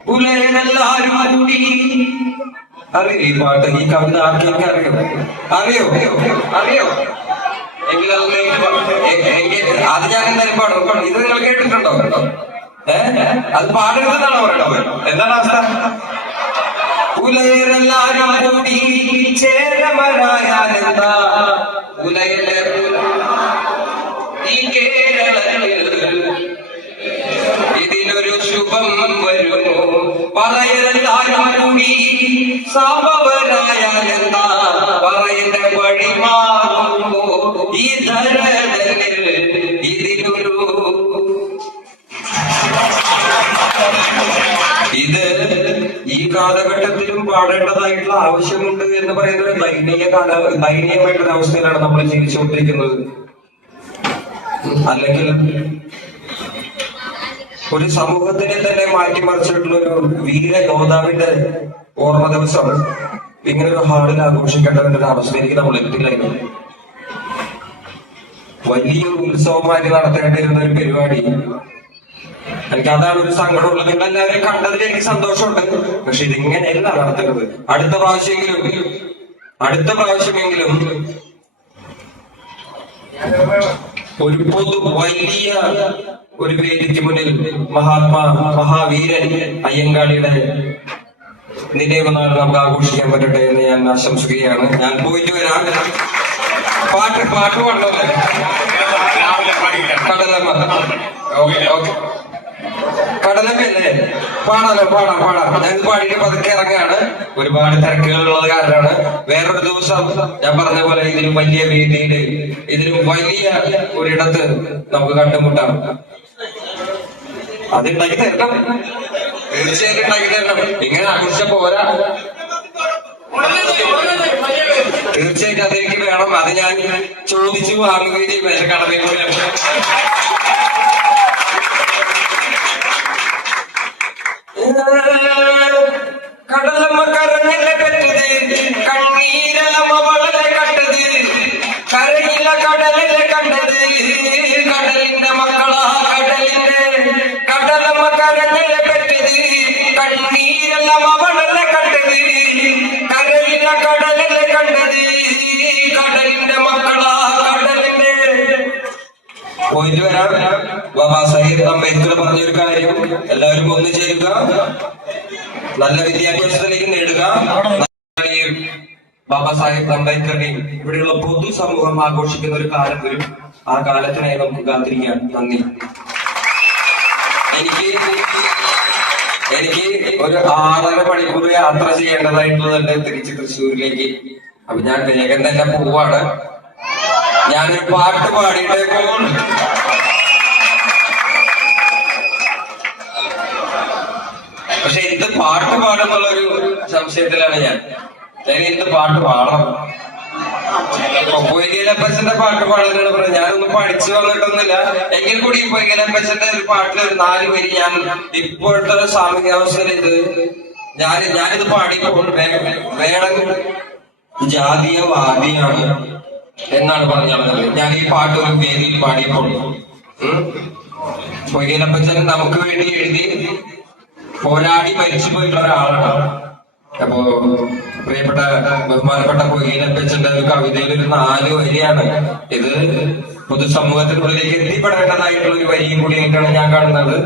പുലയനെല്ലാരും കൂടി അറിയോ ഈ പാട്ട്? ഈ കവിത ആർക്കെങ്കിലും അറിയോ? അറിയോ? അറിയോ? അത് ഞാൻ എന്തായാലും പാടും. ഇത് നിങ്ങൾ കേട്ടിട്ടുണ്ടോ? ഏഹ് അത് പാടരുതെന്നാണ് പറയണത് എന്താണ് അവസ്ഥ? പുലയരെല്ലാരും കൂടി ചേരമരായാലെന്താ? കേരളത്തിൽ ഇതിനൊരു ശുഭം വരുമോ മാറുമോ ഈ ഇത് ഈ കാലഘട്ടത്തിലും പാടേണ്ടതായിട്ടുള്ള ആവശ്യമുണ്ട് എന്ന് പറയുന്ന ഒരു കാല ദയനീയമായിട്ടുള്ള അവസ്ഥയിലാണ് നമ്മൾ ജീവിച്ചുകൊണ്ടിരിക്കുന്നത്. അല്ലെങ്കിൽ ഒരു സമൂഹത്തിനെ തന്നെ മാറ്റിമറിച്ചിട്ടുള്ള ഒരു വീര യോദ്ധാവിന്റെ ഓർമ്മ ദിവസം ഇങ്ങനെ ഒരു ഹാളിൽ ആഘോഷിക്കേണ്ടതിന്റെ ഒരു അവസ്ഥയിലേക്ക് നമ്മൾ എത്തില്ലായിരുന്നു വലിയൊരു ഉത്സവമായിട്ട് നടത്തേണ്ടിയിരുന്ന ഒരു പരിപാടി. എനിക്ക് അതാണ് ഒരു സങ്കടമുള്ളത്. നിങ്ങൾ എല്ലാവരെയും കണ്ടതിൽ എനിക്ക് സന്തോഷമുണ്ട്. പക്ഷെ ഇതിങ്ങനെയല്ല നടത്തരുത് അടുത്ത പ്രാവശ്യമെങ്കിലും അടുത്ത പ്രാവശ്യമെങ്കിലും ഒരു പൊതു വലിയ ഒരു വേദിക്ക് മുന്നിൽ മഹാത്മാ മഹാവീരൻ അയ്യങ്കാളിയുടെ നിലവ് നാൾ നമുക്ക് ആഘോഷിക്കാൻ പറ്റട്ടെ എന്ന് ഞാൻ ആശംസിക്കുകയാണ്. ഞാൻ പോയിട്ട് വരാം. പാട്ട് പാട്ട് പാടണമല്ലേ കടലമ്മ ഓക്കെ ഓക്കെ കടലമ്മയല്ലേ പാടാലോ പാടാം പാടാം. ഞാൻ പാടിയിട്ട് പതുക്കെ ഇറങ്ങാണ് ഒരുപാട് തിരക്കുകളുള്ളത് കാരണമാണ്. വേറൊരു ദിവസം ഞാൻ പറഞ്ഞ പോലെ ഇതിലും വലിയ വേദിയിൽ ഇതിലും വലിയ ഒരിടത്ത് നമുക്ക് കണ്ടുമുട്ടാം. അത് ഉണ്ടാക്കി തരണം. തീർച്ചയായിട്ടും ഉണ്ടാക്കി തരണം. ഇങ്ങനെ ആഘോഷിച്ച പോരാ. തീർച്ചയായിട്ടും അതെനിക്ക് വേണം. അത് ഞാൻ ചോദിച്ചു വാങ്ങുകയും ചെയ്യും. എന്റെ കടമയും കടലമ്മ കരഞ്ഞില്ല പെട്ടത് കണ്ണീരല്ലമ്മ വളരെ കണ്ടത് കരയില കടലിന്റെ മക്കളാ കടലിന്റെ കടലമ്മ കരഞ്ഞില്ല പെട്ടത് കണ്ണീരല്ലമ്മ പോയിട്ട് വരാം. സാഹിബ് അംബേദ്കർ പറഞ്ഞൊരു കാര്യം. എല്ലാവരും ഒന്ന് നല്ല വിദ്യാഭ്യാസത്തിലേക്ക് നേടുക. ഈ ബാബാ സാഹിബ് അംബേദ്കറിനെയും ഇവിടെയുള്ള പൊതുസമൂഹം ആഘോഷിക്കുന്ന ഒരു കാലം വരും. ആ കാലത്തിനായി നമുക്ക് കാത്തിരിക്കാം. നന്ദി. എനിക്ക് എനിക്ക് ഒരു ആറര മണിക്കൂർ യാത്ര ചെയ്യേണ്ടതായിട്ടുള്ളതുണ്ട് തിരിച്ച് തൃശ്ശൂരിലേക്ക് അപ്പൊ ഞാൻ വേഗം തന്നെ പോവാണ്. ഞാനൊരു പാട്ട് പാടിയിട്ടേ പോകുള്ളൂ പക്ഷെ എന്ത് പാട്ട് പാടുന്നുള്ളൊരു സംശയത്തിലാണ് ഞാൻ. അല്ലെങ്കിൽ എന്ത് പാട്ട് പാടണം. പൊയ്കലപ്പച്ചന്റെ പാട്ട് പാടുന്നതാണ് പറഞ്ഞത്. ഞാനൊന്നും പഠിച്ചു വന്നിട്ടൊന്നുമില്ല. എങ്കിൽ കൂടി പൊയ്കലപ്പച്ചന്റെ ഒരു പാട്ടിൽ ഒരു നാല് വരി ഞാൻ ഇപ്പോഴത്തെ സാമൂഹ്യാവസ്ഥയിൽ ഇത് ഞാൻ ഞാനിത് പാടിക്കൊണ്ട് വേണം. ജാതീയവാദിയാണ്. എന്നാണ് പറഞ്ഞത് ഞാൻ ഈ പാട്ട് ഒരു വേദിയിൽ പാടിയപ്പോൾ. നമുക്ക് വേണ്ടി എഴുതി പോരാടി മരിച്ചു പോയിട്ടുള്ള ഒരാളാണ്. അപ്പോ പ്രിയപ്പെട്ട ബഹുമാനപ്പെട്ട പൊയ്കലപ്പച്ചന്റെ ഒരു കവിതയിൽ ഒരു നാല് വരിയാണ്. ഇത് പൊതുസമൂഹത്തിനുള്ളിലേക്ക് എത്തിപ്പെടേണ്ടതായിട്ടുള്ള ഒരു വരിയും കൂടിയായിട്ടാണ് ഞാൻ കാണുന്നത്.